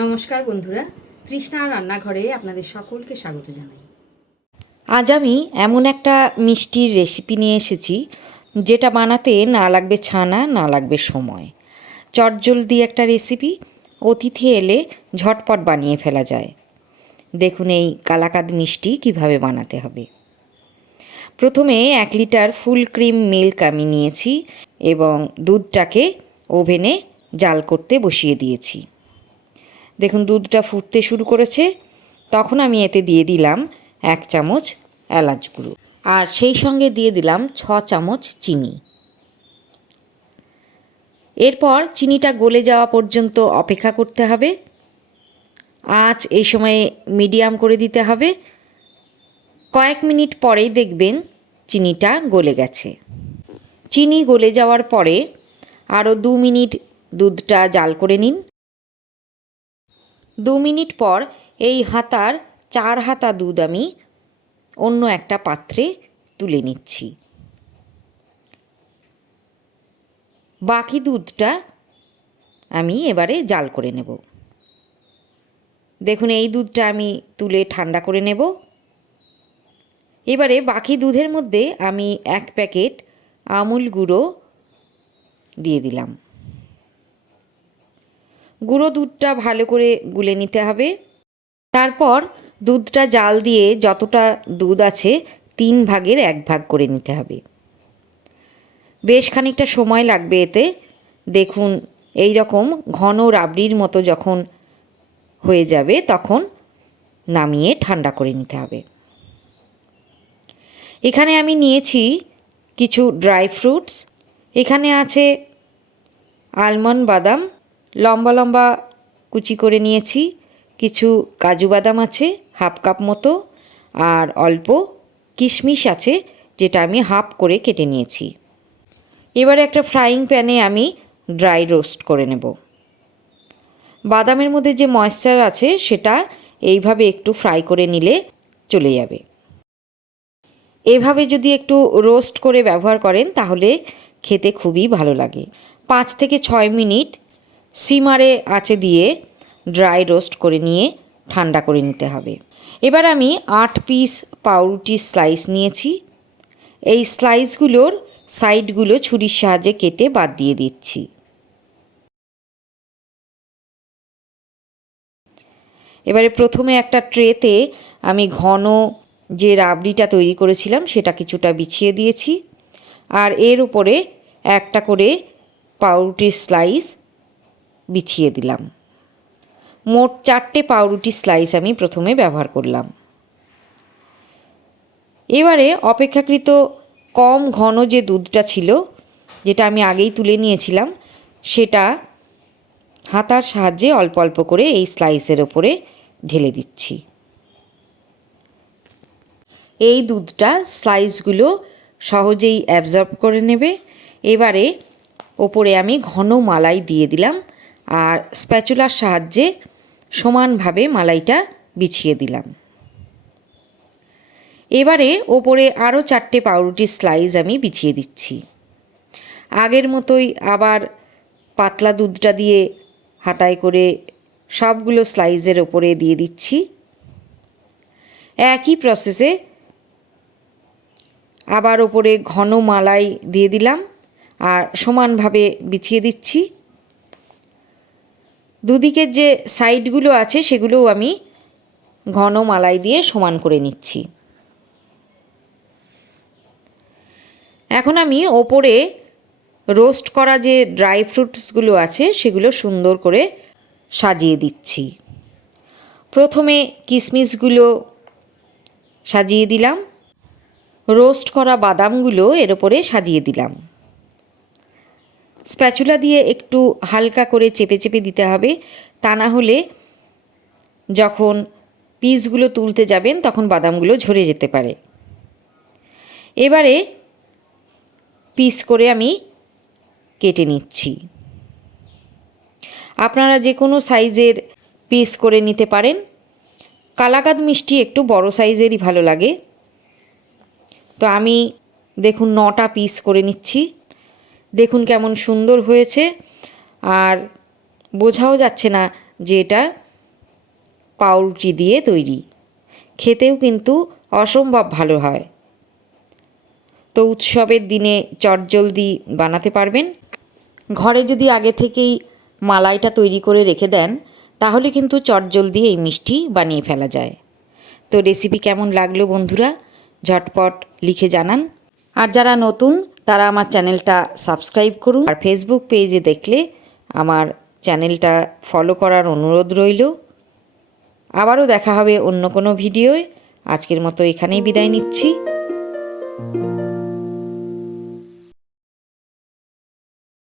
নমস্কার বন্ধুরা, তৃষ্ণা রান্নাঘরে আপনাদের সকলকে স্বাগত জানাই। আজ আমি এমন একটা মিষ্টির রেসিপি নিয়ে এসেছি, যেটা বানাতে না লাগবে ছানা, না লাগবে সময়। চটজলদি একটা রেসিপি অতিথি এলে ঝটপট বানিয়ে ফেলা যায়। দেখুন এই কালাকাদ মিষ্টি কীভাবে বানাতে হবে। প্রথমে এক লিটার ফুল ক্রিম মিল্ক আমি নিয়েছি এবং দুধটাকে ওভেনে জাল করতে বসিয়ে দিয়েছি। দেখুন দুধটা ফুটতে শুরু করেছে, তখন আমি এতে দিয়ে দিলাম এক চামচ এলাচ গুঁড়ো। আর সেই সঙ্গে দিয়ে দিলাম ছ চামচ চিনি। এরপর চিনিটা গলে যাওয়া পর্যন্ত অপেক্ষা করতে হবে। আঁচ এই সময়ে মিডিয়াম করে দিতে হবে। কয়েক মিনিট পরেই দেখবেন চিনিটা গলে গেছে। চিনি গলে যাওয়ার পরে আরও দু মিনিট দুধটা জাল করে নিন। দু মিনিট পর এই হাতার চার হাতা দুধ আমি অন্য একটা পাত্রে তুলে নিচ্ছি। বাকি দুধটা আমি এবারে জাল করে নেব। দেখুন, এই দুধটা আমি তুলে ঠান্ডা করে নেব। এবারে বাকি দুধের মধ্যে আমি এক প্যাকেট আমুল গুঁড়ো দিয়ে দিলাম। গুঁড়ো দুধটা ভালো করে গুলে নিতে হবে। তারপর দুধটা জাল দিয়ে যতটা দুধ আছে তিন ভাগের এক ভাগ করে নিতে হবে। বেশ খানিকটা সময় লাগবে এতে। দেখুন, এই রকম ঘন রাবড়ির মতো যখন হয়ে যাবে তখন নামিয়ে ঠান্ডা করে নিতে হবে। এখানে আমি নিয়েছি কিছু ড্রাই ফ্রুটস। এখানে আছে আলমন্ড বাদাম লম্বা লম্বা কুচি করে নিয়েছি। কিছু কাজু বাদাম আছে, হাফ কাপ মতো, আর অল্প কিশমিশ আছে, যেটা আমি হাফ করে কেটে নিয়েছি। এবারে একটা ফ্রাইং প্যানে আমি ড্রাই রোস্ট করে নেব। বাদামের মধ্যে যে ময়েশ্চার আছে, সেটা এইভাবে একটু ফ্রাই করে নিলে চলে যাবে। এভাবে যদি একটু রোস্ট করে ব্যবহার করেন, তাহলে খেতে খুবই ভালো লাগে। পাঁচ থেকে ছয় মিনিট সিমারে আঁচে দিয়ে ড্রাই রোস্ট করে নিয়ে ঠান্ডা করে নিতে হবে। এবার আমি আট পিস পাউরুটির স্লাইস নিয়েছি। এই স্লাইসগুলোর সাইডগুলো ছুরির সাহায্যে কেটে বাদ দিয়ে দিচ্ছি। এবারে প্রথমে একটা ট্রেতে আমি ঘন যে রাবড়িটা তৈরি করেছিলাম সেটা কিছুটা বিছিয়ে দিয়েছি। আর এর উপরে একটা করে পাউরুটির স্লাইস বিছিয়ে দিলাম। মোট চারটে পাউরুটি স্লাইস আমি প্রথমে ব্যবহার করলাম। এবারে অপেক্ষাকৃত কম ঘন যে দুধটা ছিল, যেটা আমি আগেই তুলে নিয়েছিলাম, সেটা হাতার সাহায্যে অল্প অল্প করে এই স্লাইসের ওপরে ঢেলে দিচ্ছি। এই দুধটা স্লাইসগুলো সহজেই অ্যাবজর্ব করে নেবে। এবারে ওপরে আমি ঘন মালাই দিয়ে দিলাম। আর স্প্যাচুলার সাহায্যে সমানভাবে মালাইটা বিছিয়ে দিলাম। এবারে ওপরে আরও চারটে পাউরুটির স্লাইস আমি বিছিয়ে দিচ্ছি। আগের মতোই আবার পাতলা দুধটা দিয়ে হাতায় করে সবগুলো স্লাইসের ওপরে দিয়ে দিচ্ছি। একই প্রসেসে আবার ওপরে ঘন মালাই দিয়ে দিলাম আর সমানভাবে বিছিয়ে দিচ্ছি। দুদিকের যে সাইডগুলো আছে সেগুলোও আমি ঘন মালাই দিয়ে সমান করে নিচ্ছি। এখন আমি ওপরে রোস্ট করা যে ড্রাই ফ্রুটসগুলো আছে সেগুলো সুন্দর করে সাজিয়ে দিচ্ছি। প্রথমে কিশমিশগুলো সাজিয়ে দিলাম। রোস্ট করা বাদামগুলো এর ওপরে সাজিয়ে দিলাম। স্প্যাচুলা দিয়ে একটু হালকা করে চেপে চেপে দিতে হবে। তা না হলে যখন পিসগুলো তুলতে যাবেন, তখন বাদামগুলো ঝরে যেতে পারে। এবারে পিস করে আমি কেটে নিচ্ছি। আপনারা যে কোনো সাইজের পিস করে নিতে পারেন। কালাকাদ মিষ্টি একটু বড় সাইজেরই ভালো লাগে। তো আমি দেখুন নটা পিস করে নিচ্ছি। দেখুন কেমন সুন্দর হয়েছে। আর বোঝাও যাচ্ছে না যে এটা পাউরুটি দিয়ে তৈরি। খেতেও কিন্তু অসম্ভব ভালো হয়। তো উৎসবের দিনে চটজলদি বানাতে পারবেন। ঘরে যদি আগে থেকেই মালাইটা তৈরি করে রেখে দেন, তাহলে কিন্তু চটজলদি এই মিষ্টি বানিয়ে ফেলা যায়। তো রেসিপি কেমন লাগল বন্ধুরা? ঝটপট লিখে জানান। আর যারা নতুন তারা আমার চ্যানেলটা সাবস্ক্রাইব করুন। আর ফেসবুক পেজে দেখলে আমার চ্যানেলটা ফলো করার অনুরোধ রইল। আবারও দেখা হবে অন্য কোনো ভিডিওয় আজকের মতো এখানেই বিদায় নিচ্ছি।